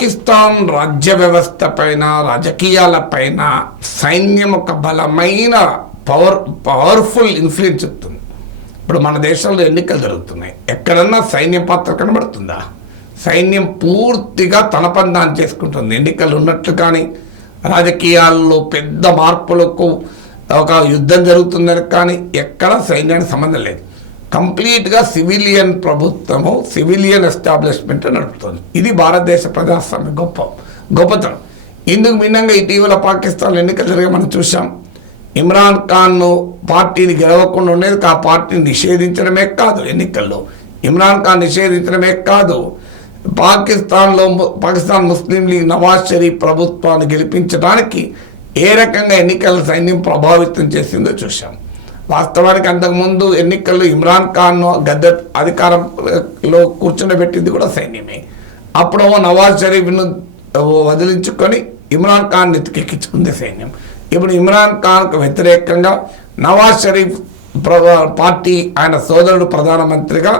పాకిస్తాన్ రాజ్య వ్యవస్థ పైన రాజకీయాలపైన సైన్యం ఒక బలమైన పవర్ పవర్ఫుల్ ఇన్ఫ్లుయెన్స్ చెప్తుంది. ఇప్పుడు మన దేశంలో ఎన్నికలు జరుగుతున్నాయి. ఎక్కడన్నా సైన్యం పాత్ర కనబడుతుందా? సైన్యం పూర్తిగా తన పని దాన్ని చేసుకుంటుంది. ఎన్నికలు ఉన్నట్లు కానీ రాజకీయాల్లో పెద్ద మార్పులకు ఒక యుద్ధం జరుగుతుందని కానీ ఎక్కడ సైన్యానికి సంబంధం లేదు. కంప్లీట్గా సివిలియన్ ప్రభుత్వము సివిలియన్ ఎస్టాబ్లిష్మెంట్ నడుపుతుంది. ఇది భారతదేశ ప్రజాస్వామ్య గొప్ప గొప్పతనం. ఇందుకు భిన్నంగా ఇటీవల పాకిస్తాన్ ఎన్నికలు జరిగే మనం చూసాం ఇమ్రాన్ ఖాన్ను పార్టీని గెలవకుండా ఉండేది ఆ పార్టీని నిషేధించడమే కాదు ఎన్నికల్లో. ఇమ్రాన్ ఖాన్ నిషేధించడమే కాదు. పాకిస్తాన్లో పాకిస్తాన్ ముస్లిం లీగ్ నవాజ్ షరీఫ్ ప్రభుత్వాన్ని గెలిపించడానికి ఏ రకంగా ఎన్నికల సైన్యం ప్రభావితం చేసిందో చూశాం. వాస్తవానికి అంతకుముందు ఎన్నికల్లో ఇమ్రాన్ ఖాన్ను గద్దె అధికారంలో కూర్చుండబెట్టింది కూడా సైన్యమే. అప్పుడు నవాజ్ షరీఫ్ను వదిలించుకొని ఇమ్రాన్ ఖాన్ ఎత్తికెక్కించుకుంది సైన్యం. ఇప్పుడు ఇమ్రాన్ ఖాన్కు వ్యతిరేకంగా నవాజ్ షరీఫ్ పార్టీ ఆయన సోదరుడు ప్రధానమంత్రిగా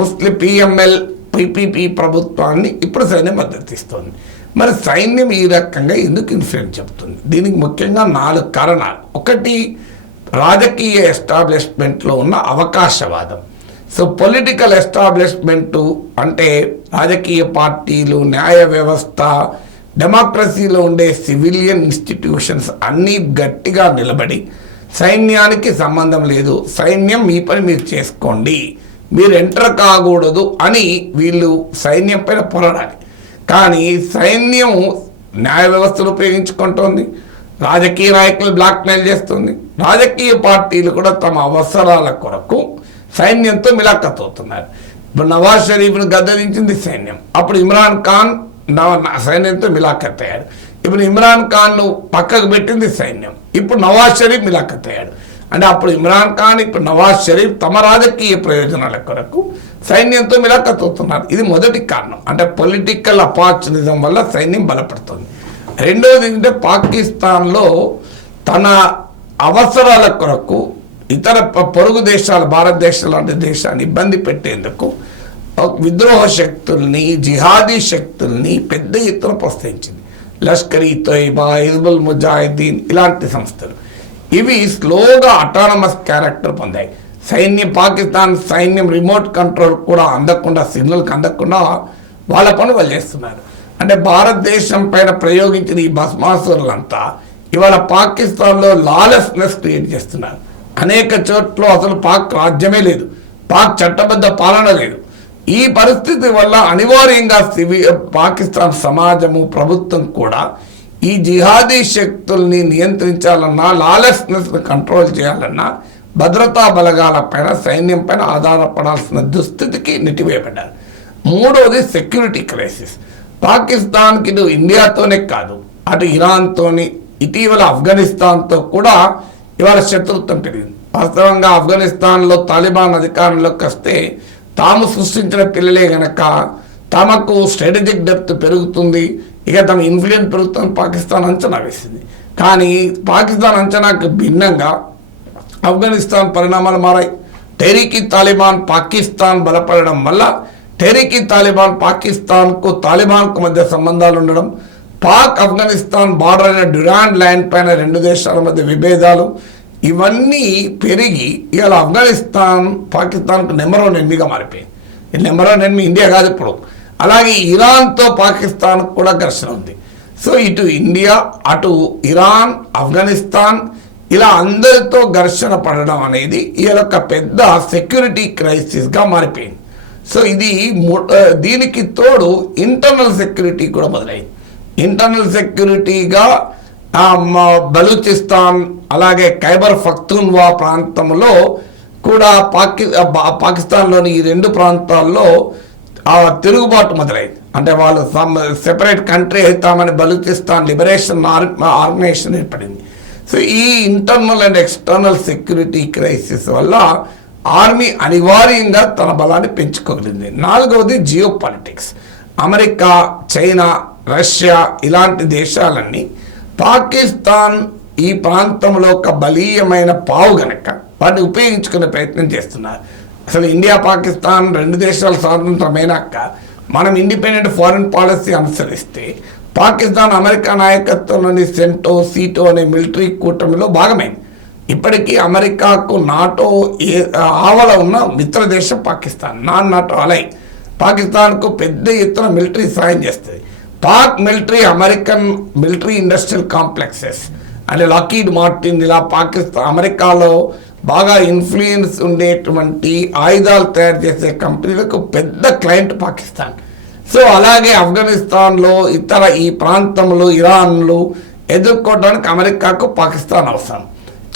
ముస్లిం పిఎంఎల్ పిపిపి ప్రభుత్వాన్ని ఇప్పుడు సైన్యం మద్దతిస్తోంది. మరి సైన్యం ఈ రకంగా ఎందుకు ఇన్ఫ్లుయెన్స్ చెప్తుంది? దీనికి ముఖ్యంగా నాలుగు కారణాలు. ఒకటి రాజకీయ ఎస్టాబ్లిష్మెంట్లో ఉన్న అవకాశవాదం. సో పొలిటికల్ ఎస్టాబ్లిష్మెంటు అంటే రాజకీయ పార్టీలు న్యాయ వ్యవస్థ డెమోక్రసీలో ఉండే సివిలియన్ ఇన్స్టిట్యూషన్స్ అన్నీ గట్టిగా నిలబడి సైన్యానికి సంబంధం లేదు సైన్యం మీ పని మీరు చేసుకోండి మీరు ఎంటర్ కాకూడదు అని వీళ్ళు సైన్యం పైన పోరాడాలి. కానీ సైన్యం న్యాయ వ్యవస్థను ఉపయోగించుకుంటోంది. రాజకీయ నాయకులు బ్లాక్మెయిల్ చేస్తుంది. రాజకీయ పార్టీలు కూడా తమ అవసరాల కొరకు సైన్యంతో మిలాఖత్ అవుతున్నారు ఇప్పుడు నవాజ్ షరీఫ్ను గద్దరించింది సైన్యం. అప్పుడు ఇమ్రాన్ ఖాన్ సైన్యంతో మిలాఖత్ అయ్యాడు ఇప్పుడు ఇమ్రాన్ ఖాన్ను పక్కకు పెట్టింది సైన్యం. ఇప్పుడు నవాజ్ షరీఫ్ మిలాఖత్ అయ్యాడు అంటే అప్పుడు ఇమ్రాన్ ఖాన్ ఇప్పుడు నవాజ్ షరీఫ్ తమ రాజకీయ ప్రయోజనాల కొరకు సైన్యంతో మిలాఖత్ అవుతున్నారు ఇది మొదటి కారణం. అంటే పొలిటికల్ అపార్చునిజం వల్ల సైన్యం బలపడుతుంది. రెండవది ఏంటంటే పాకిస్తాన్లో తన అవసరాల కొరకు ఇతర పొరుగు దేశాలు భారతదేశం లాంటి దేశాన్ని ఇబ్బంది పెట్టేందుకు విద్రోహ శక్తుల్ని జిహాదీ శక్తుల్ని పెద్ద ఎత్తున ప్రోత్సహించింది. లష్కర్ ఈ తోయిబా హిజ్బుల్ ముజాహిదీన్ ఇలాంటి సంస్థలు. ఇవి స్లోగా అటానమస్ క్యారెక్టర్ పొందాయి. సైన్యం పాకిస్తాన్ సైన్యం రిమోట్ కంట్రోల్ కూడా అందకుండా సిగ్నల్కి అందకుండా వాళ్ళ పని వాళ్ళు చేస్తున్నారు. అంటే భారతదేశం పైన ప్రయోగించిన ఈ భస్మాసురులంతా ఇవాళ పాకిస్తాన్లో లాలెస్నెస్ క్రియేట్ చేస్తున్నారు. అనేక చోట్ల అసలు పాక్ రాజ్యమే లేదు. పాక్ చట్టబద్ధ పాలన లేదు. ఈ పరిస్థితి వల్ల అనివార్యంగా సివి పాకిస్తాన్ సమాజము ప్రభుత్వం కూడా ఈ జిహాదీ శక్తుల్ని నియంత్రించాలన్నా లాలెస్నెస్ని కంట్రోల్ చేయాలన్నా భద్రతా బలగాల పైన సైన్యం పైన ఆధారపడాల్సిన దుస్థితికి నెట్టివేయబడ్డారు. మూడవది సెక్యూరిటీ క్రైసిస్. పాకిస్తాన్కి ఇటు ఇండియాతోనే కాదు అటు ఇరాన్తోని ఇటీవల ఆఫ్ఘనిస్తాన్తో కూడా ఇవాళ శత్రుత్వం పెరిగింది. వాస్తవంగా ఆఫ్ఘనిస్తాన్లో తాలిబాన్ అధికారంలోకి వస్తే తాము సృష్టించిన పిల్లలే గనక తమకు స్ట్రాటజిక్ డెప్త్ పెరుగుతుంది ఇక తమ ఇన్ఫ్లుయెన్స్ పెరుగుతుంది పాకిస్తాన్ అంచనా వేసింది. కానీ పాకిస్తాన్ అంచనాకు భిన్నంగా ఆఫ్ఘనిస్తాన్ పరిణామాలు మారాయి. టెరీకి తాలిబాన్ పాకిస్తాన్ బలపడడం వల్ల టెరీకి తాలిబాన్ పాకిస్తాన్కు తాలిబాన్కు మధ్య సంబంధాలు ఉండడం పాక్ ఆఫ్ఘనిస్తాన్ బార్డర్ అయిన డ్యురాండ్ ల్యాండ్ పైన రెండు దేశాల మధ్య విభేదాలు ఇవన్నీ పెరిగి ఇవాళ ఆఫ్ఘనిస్తాన్ పాకిస్తాన్కు నెంబర్ వన్ ఎనిమిగా మారిపోయింది నెంబర్ వన్ ఎనిమి ఇండియా కాదు ఇప్పుడు. అలాగే ఇరాన్తో పాకిస్తాన్ కూడా ఘర్షణ ఉంది. సో ఇటు ఇండియా అటు ఇరాన్ ఆఫ్ఘనిస్తాన్ ఇలా అందరితో ఘర్షణ పడడం అనేది ఈ యొక్క పెద్ద సెక్యూరిటీ క్రైసిస్గా మారిపోయింది. సో ఇది దీనికి తోడు ఇంటర్నల్ సెక్యూరిటీ కూడా మొదలైంది. ఇంటర్నల్ సెక్యూరిటీగా బలూచిస్తాన్ అలాగే ఖైబర్ ఫక్తున్వా ప్రాంతంలో కూడా పాకి పాకిస్తాన్లోని ఈ రెండు ప్రాంతాల్లో ఆ తిరుగుబాటు మొదలైంది. అంటే వాళ్ళు సెపరేట్ కంట్రీ అవుతామని బలూచిస్తాన్ లిబరేషన్ ఆర్గనైజేషన్ ఏర్పడింది. సో ఈ internal and external security crisis వల్ల ఆర్మీ అనివార్యంగా తన బలాన్ని పెంచుకోగలిగింది. నాలుగవది geopolitics America China Russia ఇలాంటి దేశాలన్నీ పాకిస్తాన్ ఈ ప్రాంతంలో ఒక బలీయమైన పావు గనక వాటిని ఉపయోగించుకునే ప్రయత్నం చేస్తున్నారు. అసలు ఇండియా పాకిస్తాన్ రెండు దేశాల స్వాతంత్రమైనాక మనం ఇండిపెండెంట్ ఫారిన్ పాలసీ అనుసరిస్తే పాకిస్తాన్ అమెరికా నాయకత్వంలోని సెంటో సీటో అనే మిలిటరీ కూటమిలో భాగమైంది. ఇప్పటికీ అమెరికాకు నాటో ఏ ఆవల ఉన్న మిత్ర దేశం పాకిస్తాన్. నాన్ నాటో అలై. పాకిస్తాన్కు పెద్ద ఎత్తున మిలిటరీ సాయం చేస్తుంది. Pak military American military industrial complexes అంటే లాకీడ్ మార్టిన్ ఇలా పాకిస్తాన్ అమెరికాలో బాగా ఇన్ఫ్లుయెన్స్ ఉండేటువంటి ఆయుధాలు తయారు చేసే కంపెనీలకు పెద్ద క్లయింట్ పాకిస్తాన్. సో అలాగే ఆఫ్ఘనిస్తాన్లో ఇతర ఈ ప్రాంతంలో ఇరాన్లు ఎదుర్కోవడానికి అమెరికాకు పాకిస్తాన్ అవసరం.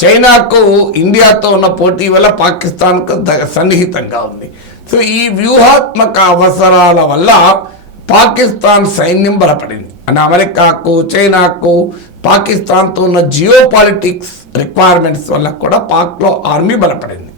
చైనాకు ఇండియాతో ఉన్న పోటీ వల్ల పాకిస్తాన్కు ద- సన్నిహితంగా ఉంది. సో ఈ వ్యూహాత్మక అవసరాల వల్ల పాకిస్తాన్ సైన్యం బలపడింది. అని అమెరికాకు చైనాకు పాకిస్తాన్తో ఉన్న జియో పాలిటిక్స్ రిక్వైర్మెంట్స్ వల్ల కూడా పాక్లో ఆర్మీ బలపడింది.